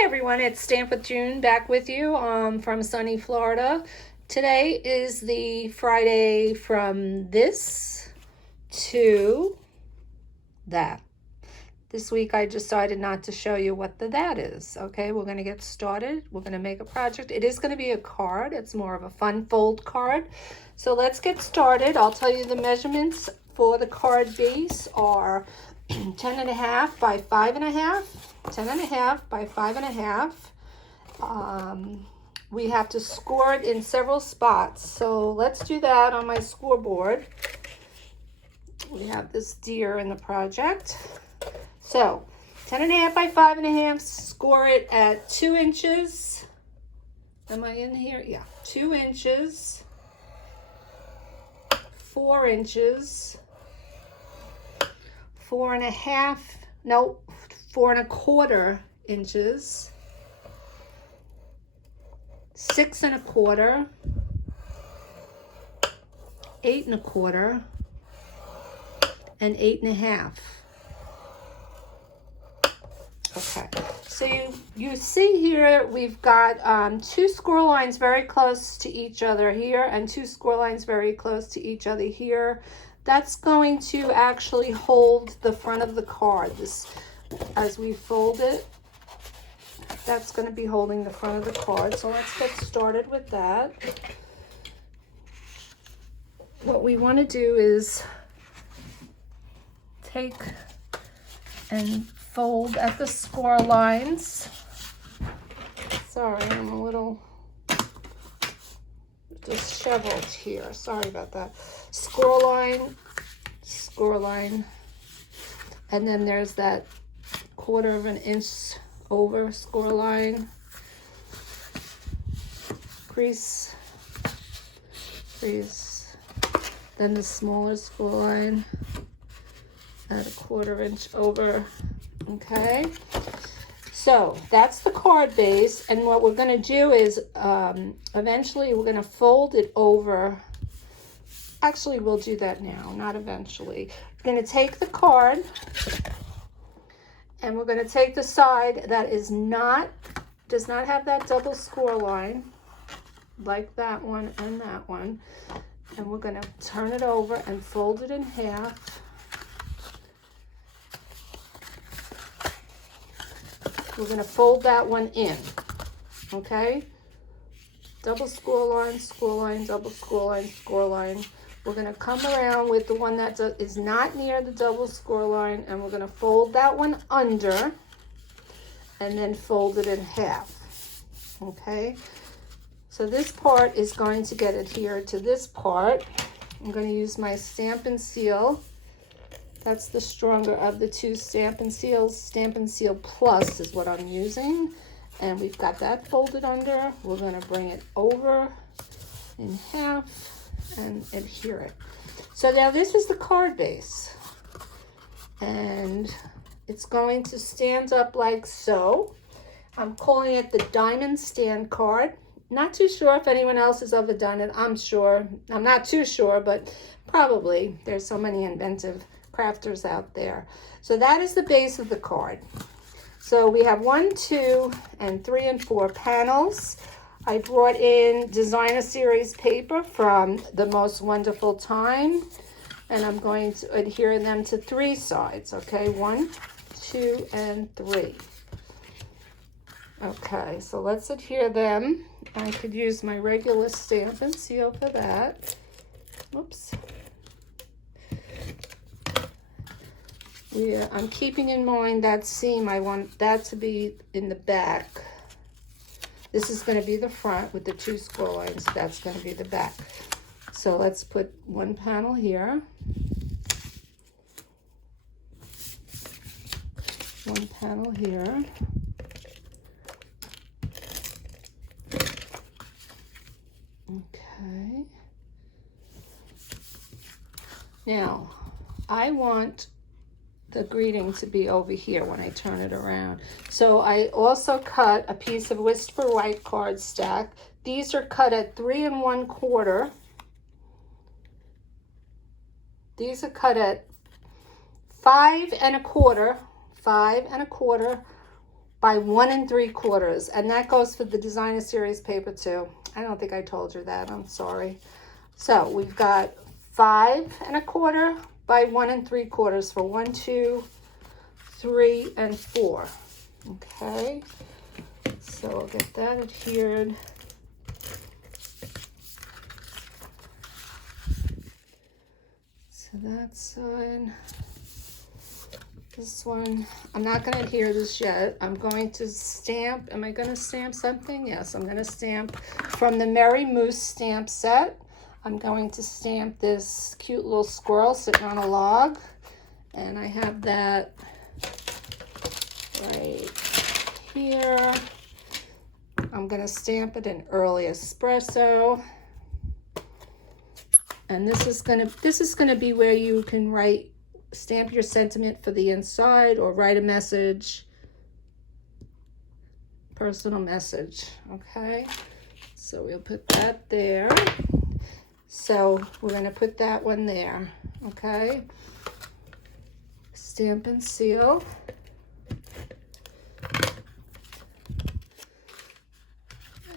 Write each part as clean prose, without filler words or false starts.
Hi everyone, it's Stamp with June back with you from sunny Florida. Today is the Friday from this to that. This week I decided not to show you what that is. Okay, we're going to get started. We're going to make a project. It is going to be a card. It's more of a fun fold card. So let's get started. I'll tell you the measurements for the card base are 10.5 by 5.5. 10.5 by 5.5. We have to score it in several spots. So let's do that on my scoreboard. We have this deer in the project. So 10.5 by 5.5, score it at 2 inches. Am I in here? Yeah, 2 inches, 4 inches, 4.5, no, 4.25 inches, 6.25, 8.25, and 8.5. Okay, so you see here we've got 2 score lines very close to each other here and 2 score lines very close to each other here. That's going to actually hold the front of the card. This, as we fold it, that's going to be holding the front of the card. So let's get started with that. What we want to do is take and fold at the score lines. Sorry, I'm a little disheveled here. Sorry about that. Score line, and then there's that 1/4 inch over score line. Crease, then the smaller score line at 1/4 inch over. Okay, so that's the card base, and what we're going to do is eventually we're going to fold it over. Actually, we'll do that now, not eventually. We're going to take the card and we're going to take the side that does not have that double score line, like that one and that one, and we're going to turn it over and fold it in half. We're going to fold that one in, okay? Double score line, double score line, score line. We're going to come around with the one that is not near the double score line, and we're going to fold that one under and then fold it in half, okay? So this part is going to get adhered to this part. I'm going to use my Stampin' Seal. That's the stronger of the 2 Stampin' Seals. Stampin' Seal Plus is what I'm using. And we've got that folded under. We're going to bring it over in half and adhere it. So now this is the card base. And it's going to stand up like so. I'm calling it the Diamond Stand card. Not too sure if anyone else has ever done it. I'm not too sure, but probably. There's so many inventive crafters out there. So that is the base of the card. So we have 1, 2, and 3, and 4 panels. I brought in Designer Series paper from The Most Wonderful Time, and I'm going to adhere them to 3 sides, okay? 1, 2, and 3. Okay, so let's adhere them. I could use my regular Stampin' Seal for that. Oops. Yeah, I'm keeping in mind that seam. I want that to be in the back. This is going to be the front with the 2 score lines. That's going to be the back. So let's put 1 panel here. 1 panel here. Okay. Now, I want the greeting to be over here when I turn it around. So I also cut a piece of Whisper White cardstock. These are cut at 3 1/4. These are cut at 5 1/4, 5 1/4 by 1 3/4. And that goes for the designer series paper too. I don't think I told you that, I'm sorry. So we've got 5 1/4 by 1 3/4 for 1, 2, 3, and 4. Okay, so I'll get that adhered. So that side, this one, I'm not going to adhere this yet. I'm going to stamp. Am I going to stamp something? Yes, I'm going to stamp from the Merry Moose stamp set. I'm going to stamp this cute little squirrel sitting on a log. And I have that right here. I'm going to stamp it in Early Espresso. And this is going to be where you can stamp your sentiment for the inside or write a message, personal message. Okay, so we'll put that there. So we're going to put that one there. Okay, stamp and seal.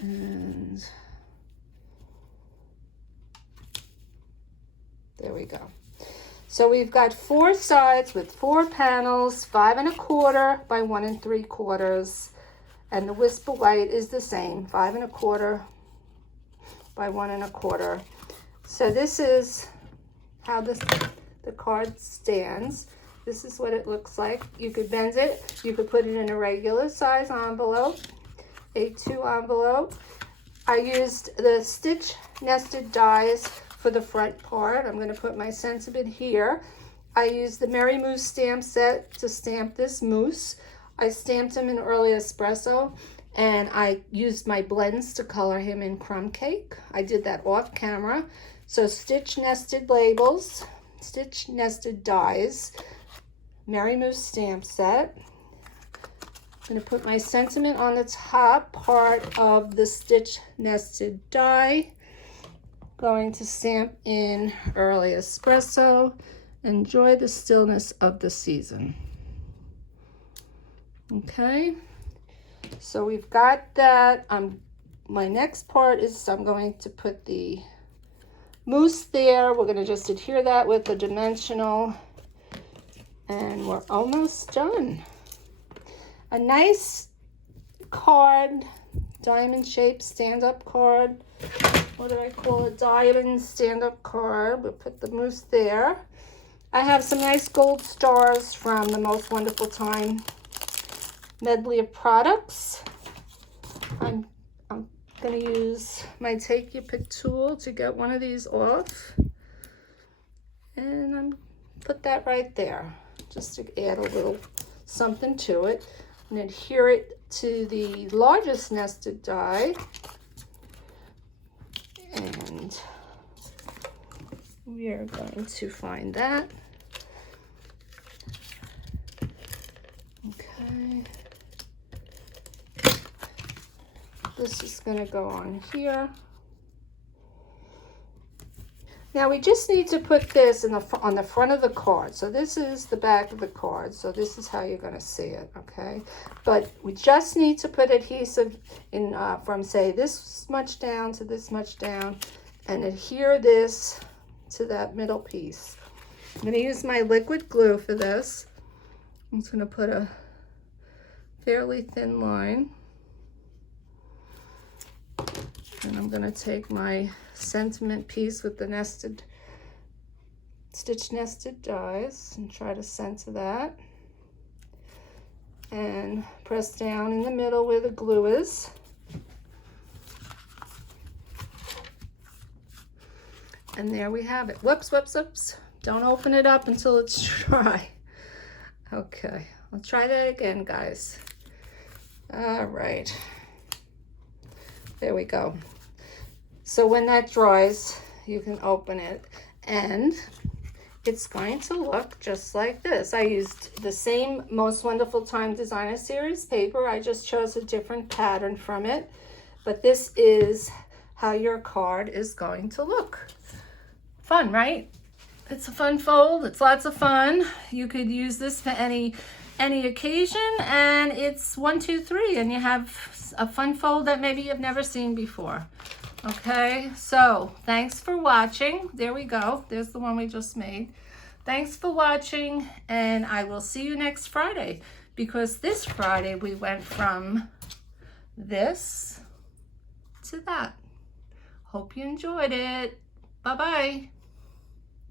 And there we go. So we've got 4 sides with 4 panels, 5 1/4 by 1 3/4, and the Whisper White is the same, 5 1/4 by 1 1/4. So this is how the card stands. This is what it looks like. You could bend it. You could put it in a regular size envelope, A2 envelope. I used the stitch nested dies for the front part. I'm going to put my sentiment here. I used the Merry Moose stamp set to stamp this moose. I stamped him in Early Espresso, and I used my blends to color him in Crumb Cake. I did that off camera. So stitch nested labels, stitch nested dies, Merry Moose stamp set. I'm going to put my sentiment on the top part of the stitch nested die. Going to stamp in Early Espresso. Enjoy the stillness of the season. Okay, so we've got that. My next part is I'm going to put the moose there. We're going to just adhere that with the dimensional, and we're almost done. A nice card, diamond shaped stand-up card. What do I call it? Diamond stand-up card. We'll put the moose there. I have some nice gold stars from the Most Wonderful Time medley of products. I'm going to use my Take Your Pick tool to get one of these off. And I'm put that right there just to add a little something to it. And adhere it to the largest nested die. And we are going to find that. Okay. This is going to go on here. Now we just need to put this on the front of the card. So this is the back of the card. So this is how you're going to see it, okay? But we just need to put adhesive in from, say, this much down to this much down, and adhere this to that middle piece. I'm going to use my liquid glue for this. I'm just going to put a fairly thin line. And I'm going to take my sentiment piece with the stitch nested dies and try to center that. And press down in the middle where the glue is. And there we have it. Whoops, whoops, whoops. Don't open it up until it's dry. Okay, I'll try that again, guys. All right. There we go. So when that dries, you can open it, and it's going to look just like this. I used the same Most Wonderful Time Designer Series paper. I just chose a different pattern from it, but this is how your card is going to look. Fun, right? It's a fun fold. It's lots of fun. You could use this for any any occasion, and it's 1, 2, 3, and you have a fun fold that maybe you've never seen before. Okay, so thanks for watching. There we go. There's the one we just made. Thanks for watching, and I will see you next Friday, because this Friday we went from this to that. Hope you enjoyed it. Bye-bye.